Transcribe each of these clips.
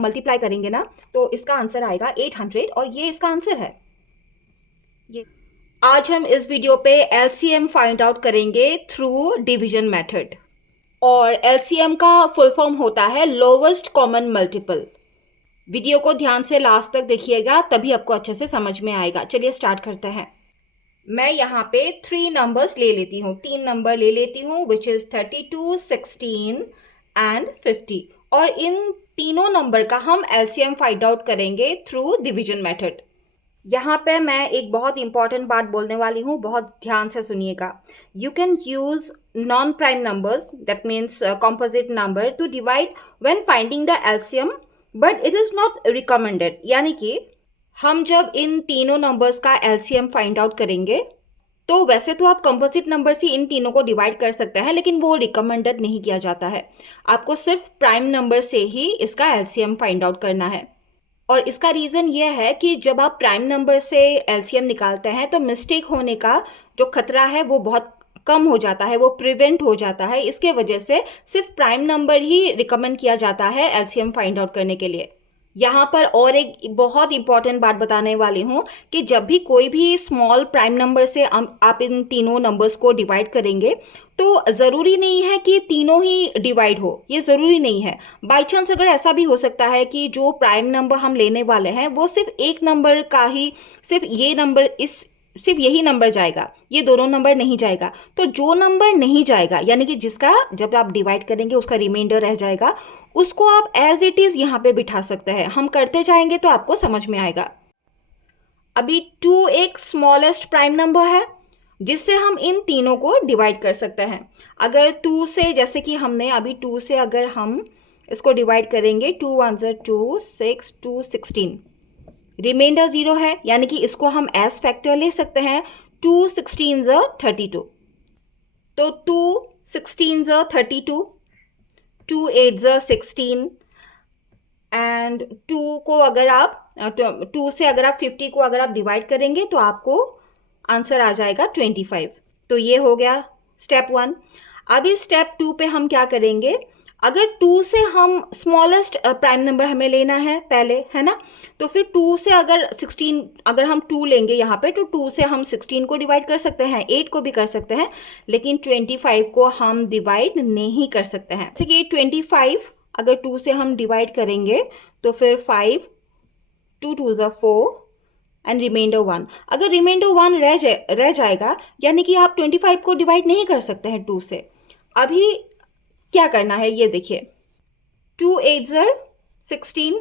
Multiply करेंगे ना तो इसका आंसर आएगा 800 और ये इसका आंसर है। ये आज हम इस वीडियो पे एलसीएम फाइंड आउट करेंगे थ्रू डिवीजन मेथड। और एलसीएम का फुल फॉर्म होता है लोवेस्ट कॉमन मल्टीपल। वीडियो को ध्यान से लास्ट तक देखिएगा, तभी आपको अच्छे से समझ में आएगा। चलिए स्टार्ट करते हैं। मैं यहाँ पे 3 नंबर्स ले लेती हूँ, 3 नंबर ले लेती हूँ, विच इज 32, 16 एंड 50। और इन तीनों नंबर का हम एलसीएम फाइंड आउट करेंगे थ्रू डिवीजन मेथड। यहाँ पे मैं एक बहुत इंपॉर्टेंट बात बोलने वाली हूँ, बहुत ध्यान से सुनिएगा। You can use non prime numbers, that means composite number, to divide when finding the LCM, but it is not recommended. यानी कि हम जब इन तीनों नंबर्स का एलसीएम फाइंड आउट करेंगे तो वैसे तो आप कंपोजिट नंबर से इन तीनों को डिवाइड कर सकते हैं, लेकिन वो रिकमेंडेड नहीं किया जाता है। आपको सिर्फ प्राइम नंबर से ही इसका एलसीएम फाइंड आउट करना है। और इसका रीज़न ये है कि जब आप प्राइम नंबर से एलसीएम निकालते हैं तो मिस्टेक होने का जो खतरा है वो बहुत कम हो जाता है, वो प्रिवेंट हो जाता है। इसके वजह से सिर्फ प्राइम नंबर ही रिकमेंड किया जाता है एलसीएम फाइंड आउट करने के लिए। यहाँ पर और एक बहुत इंपॉर्टेंट बात बताने वाली हूँ कि जब भी कोई भी स्मॉल प्राइम नंबर से आप इन तीनों नंबर्स को डिवाइड करेंगे तो ज़रूरी नहीं है कि तीनों ही डिवाइड हो, ये ज़रूरी नहीं है। बाई चांस अगर ऐसा भी हो सकता है कि जो प्राइम नंबर हम लेने वाले हैं वो सिर्फ एक नंबर का ही, सिर्फ यही नंबर जाएगा, ये दोनों नंबर नहीं जाएगा। तो जो नंबर नहीं जाएगा, यानी कि जिसका जब आप डिवाइड करेंगे उसका रिमाइंडर रह जाएगा, उसको आप एज इट इज़ यहाँ पे बिठा सकते हैं। हम करते जाएंगे तो आपको समझ में आएगा। अभी 2 एक स्मॉलेस्ट प्राइम नंबर है जिससे हम इन तीनों को डिवाइड कर सकते हैं। अगर 2 से, जैसे कि हमने अभी 2 से अगर हम इसको डिवाइड करेंगे, 2 1 2, 6 2 16, रिमाइंडर 0 है, यानी कि इसको हम एज फैक्टर ले सकते हैं। 2 16 32, तो 2 16 32, 2 8 16, एंड 2 को अगर आप 2 से अगर आप 50 को अगर आप डिवाइड करेंगे तो आपको आंसर आ जाएगा 25। तो ये हो गया स्टेप 1। अभी स्टेप 2 पे हम क्या करेंगे, अगर 2 से हम स्मॉलेस्ट प्राइम नंबर हमें लेना है पहले, है ना, तो फिर 2 से अगर 16, अगर हम 2 लेंगे यहाँ पे तो 2 से हम 16 को डिवाइड कर सकते हैं, 8 को भी कर सकते हैं, लेकिन 25 को हम डिवाइड नहीं कर सकते हैं। जैसे कि 25 अगर 2 से हम डिवाइड करेंगे तो फिर 5, 2 2 4 एंड रिमाइंडर 1। अगर रिमाइंडर 1 रह जाएगा, यानी कि आप 25 को डिवाइड नहीं कर सकते हैं 2 से। अभी क्या करना है ये देखिए, 2 8 16,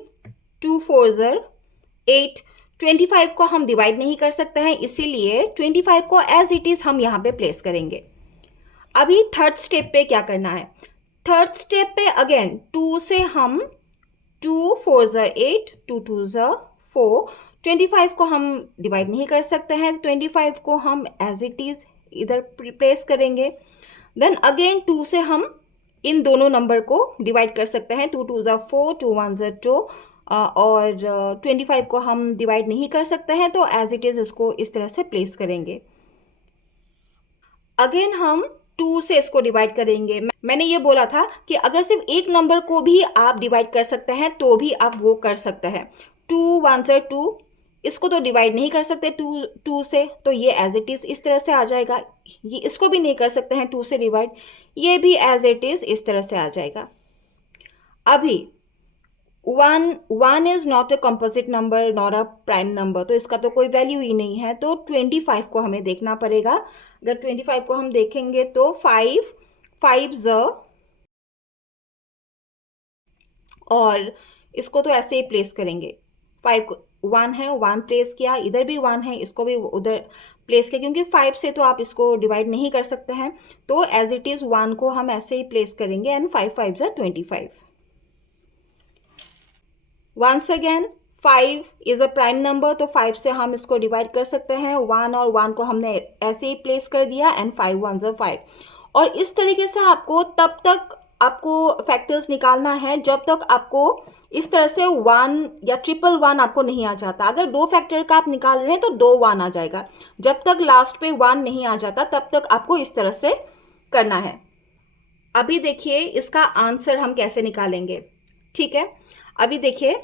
2 4 8, 25 को हम डिवाइड नहीं कर सकते हैं, इसीलिए 25 को एज इट इज़ हम यहाँ पे प्लेस करेंगे। अभी थर्ड स्टेप पे क्या करना है, थर्ड स्टेप पे अगेन 2 से हम 2 4 8, 2 2 4, 25 को हम डिवाइड नहीं कर सकते हैं, 25 को हम एज इट इज़ इधर प्लेस करेंगे। देन अगेन 2 से हम इन दोनों नंबर को डिवाइड कर सकते हैं, 2 2 4, 2 1 2, और 25 को हम डिवाइड नहीं कर सकते हैं, तो एज इट इज़ इसको इस तरह से प्लेस करेंगे। अगेन हम 2 से इसको डिवाइड करेंगे। मैंने ये बोला था कि अगर सिर्फ एक नंबर को भी आप डिवाइड कर सकते हैं तो भी आप वो कर सकते हैं। 2 1 2, इसको तो डिवाइड नहीं कर सकते 2 से, तो ये एज इट इज़ इस तरह से आ जाएगा। ये इसको भी नहीं कर सकते हैं 2 से डिवाइड, ये भी एज इट इज़ इस तरह से आ जाएगा। अभी 1 is not a composite number, not a prime number, तो इसका तो कोई वैल्यू ही नहीं है। तो 25 को हमें देखना पड़ेगा। अगर 25 को हम देखेंगे तो 5 5 और इसको तो ऐसे ही प्लेस करेंगे। 5 को 1 है, 1 प्लेस किया, इधर भी 1 है, इसको भी उधर प्लेस किया, क्योंकि 5 से तो आप इसको डिवाइड नहीं कर सकते हैं, तो एज इट इज़ 1 को हम ऐसे ही प्लेस करेंगे, and 5 5 25। Once again 5 is a prime number, तो 5 से हम इसको डिवाइड कर सकते हैं। 1 और 1 को हमने ऐसे ही प्लेस कर दिया, एंड 5 1 5। और इस तरीके से आपको तब तक आपको फैक्टर्स निकालना है जब तक आपको इस तरह से 1 या 111 आपको नहीं आ जाता। अगर 2 फैक्टर का आप निकाल रहे हैं तो 2 1 आ जाएगा। जब तक लास्ट पे 1 नहीं आ जाता तब तक आपको इस तरह से करना है। अभी देखिए इसका आंसर हम कैसे निकालेंगे, ठीक है। अभी देखिए,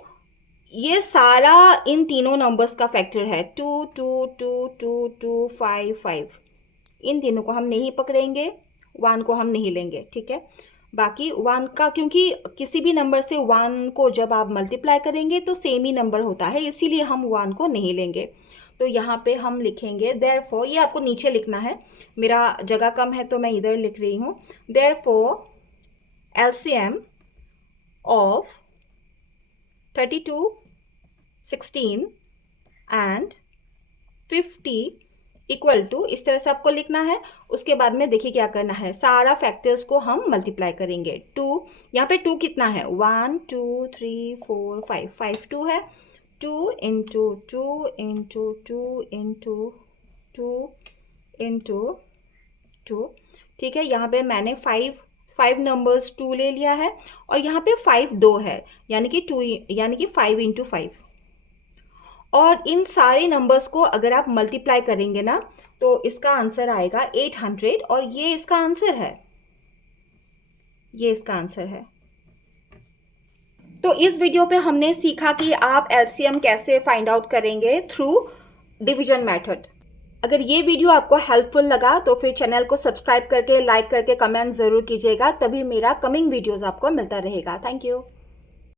ये सारा इन तीनों नंबर्स का फैक्टर है, 2 2 2 2 2 5 5। इन तीनों को हम नहीं पकड़ेंगे, 1 को हम नहीं लेंगे, ठीक है। बाकी 1 का, क्योंकि किसी भी नंबर से 1 को जब आप मल्टीप्लाई करेंगे तो सेम ही नंबर होता है, इसीलिए हम 1 को नहीं लेंगे। तो यहाँ पे हम लिखेंगे देयरफॉर, ये आपको नीचे लिखना है, मेरा जगह कम है तो मैं इधर लिख रही हूँ। Therefore LCM of 32, 16 and 50 equal to, इस तरह से आपको लिखना है। उसके बाद में देखिए क्या करना है, सारा फैक्टर्स को हम मल्टीप्लाई करेंगे। 2, यहाँ पे 2 कितना है, 1 2 3 4 5, 5 2 है, 2 इंटू 2 इंटू 2 इंटू 2 इंटू 2, ठीक है। यहाँ पे मैंने 5 नंबर्स 2 ले लिया है, और यहाँ पे 5 2 है, यानी कि 2, यानी कि 5 इंटू 5। और इन सारे नंबर्स को अगर आप मल्टीप्लाई करेंगे ना, तो इसका आंसर आएगा 800, और ये इसका आंसर है, ये इसका आंसर है। तो इस वीडियो पे हमने सीखा कि आप एलसीएम कैसे फाइंड आउट करेंगे थ्रू डिवीजन मेथड। अगर ये वीडियो आपको हेल्पफुल लगा तो फिर चैनल को सब्सक्राइब करके, लाइक करके, कमेंट ज़रूर कीजिएगा, तभी मेरा कमिंग वीडियोज़ आपको मिलता रहेगा। Thank you.